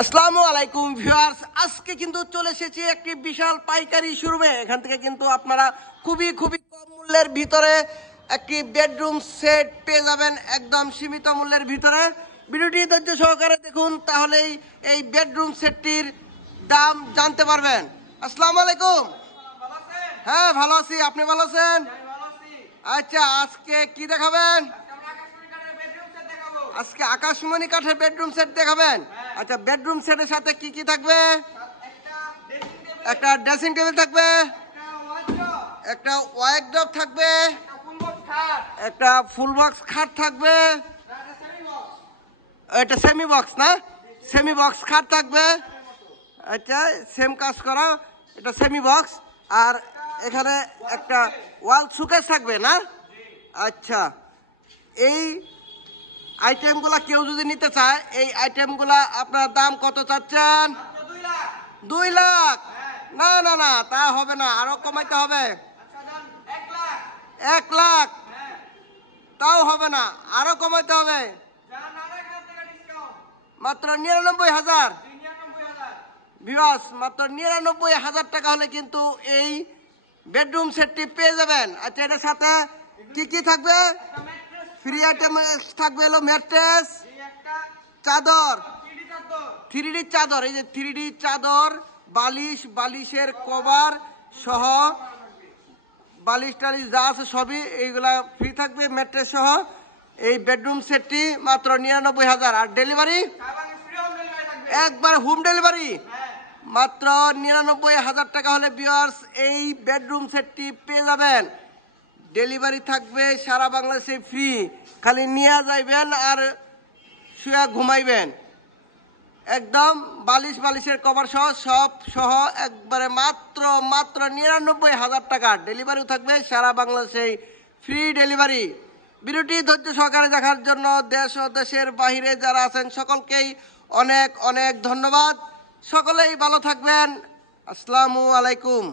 আসসালামু আলাইকুম ভিউয়ার্স, আজকে কিন্তু চলে এসেছি একটি বিশাল পাইকারি শোরুমে। এখান থেকে কিন্তু আপনারা খুবই কম মূল্যের ভিতরে একটি বেডরুম সেট পেয়ে যাবেন, একদম সীমিত মূল্যের ভিতরে। ভিডিওটি ধৈর্য সহকারে দেখুন, তাহলেই এই বেডরুম সেটটির দাম জানতে পারবেন। আসসালামু আলাইকুম। হ্যাঁ, ভালো আছি, আপনি ভালো আছেন? আচ্ছা, আজকে কি দেখাবেন? আজকে আকাশমণি কাঠের বেডরুম সেট দেখাবেন। আচ্ছা, বেডরুম সেটের সাথে কি কি থাকবে? একটা ড্রেসিং টেবিল থাকবে, একটা ওয়ার্ডরোব থাকবে, একটা ফুল বক্স খাট থাকবে, এটা সেমি বক্স না, সেমি বক্স খাট থাকবে। আচ্ছা, সেম কাজ করা, এটা সেমি বক্স। আর এখানে একটা ওয়াল শোকেস থাকবে না? আচ্ছা, এই আইটেমগুলা কেউ যদি নিতে চায়, এই আইটেমগুলা আপনার দাম কত চাচ্ছেন? 2 লাখ? না না না, তা হবে না, আরো কমাইতে হবে। 1 লাখ? তাও হবে না, আরো কমাইতে হবে। মাত্র 99,000 ভিউয়ার্স, মাত্র 99,000 টাকা হলে কিন্তু এই বেডরুম সেটটি পেয়ে যাবেন। আচ্ছা, এটার সাথে কি কি থাকবে? ফ্রি আইটেম থাকবে হলো ম্যাট্রেস, চাদর, 3D চাদর, এই যে 3D চাদর, বালিশ, বালিশের কভার সহ, বালিশ টালিশ যা আছে সবই এইগুলা ফ্রি থাকবে, ম্যাট্রেস সহ। এই বেডরুম সেটটি মাত্র 99,000। আর ডেলিভারি একবার হোম ডেলিভারি মাত্র 99,000 টাকা হলে ভিউয়ার্স এই বেডরুম সেটটি পেয়ে যাবেন। ডেলিভারি থাকবে সারা বাংলাদেশে ফ্রি, খালি নিয়ে যাইবেন আর শুয়ে ঘুমাইবেন। একদম বালিশ, বালিশের কভার সহ সব সহ একবারে মাত্র 99,000 টাকা। ডেলিভারিও থাকবে সারা বাংলাদেশে ফ্রি ডেলিভারি। ভিডিওটি ধৈর্য সহকারে দেখার জন্য দেশ ও দেশের বাহিরে যারা আছেন সকলকেই অনেক ধন্যবাদ। সকলেই ভালো থাকবেন। আসসালামু আলাইকুম।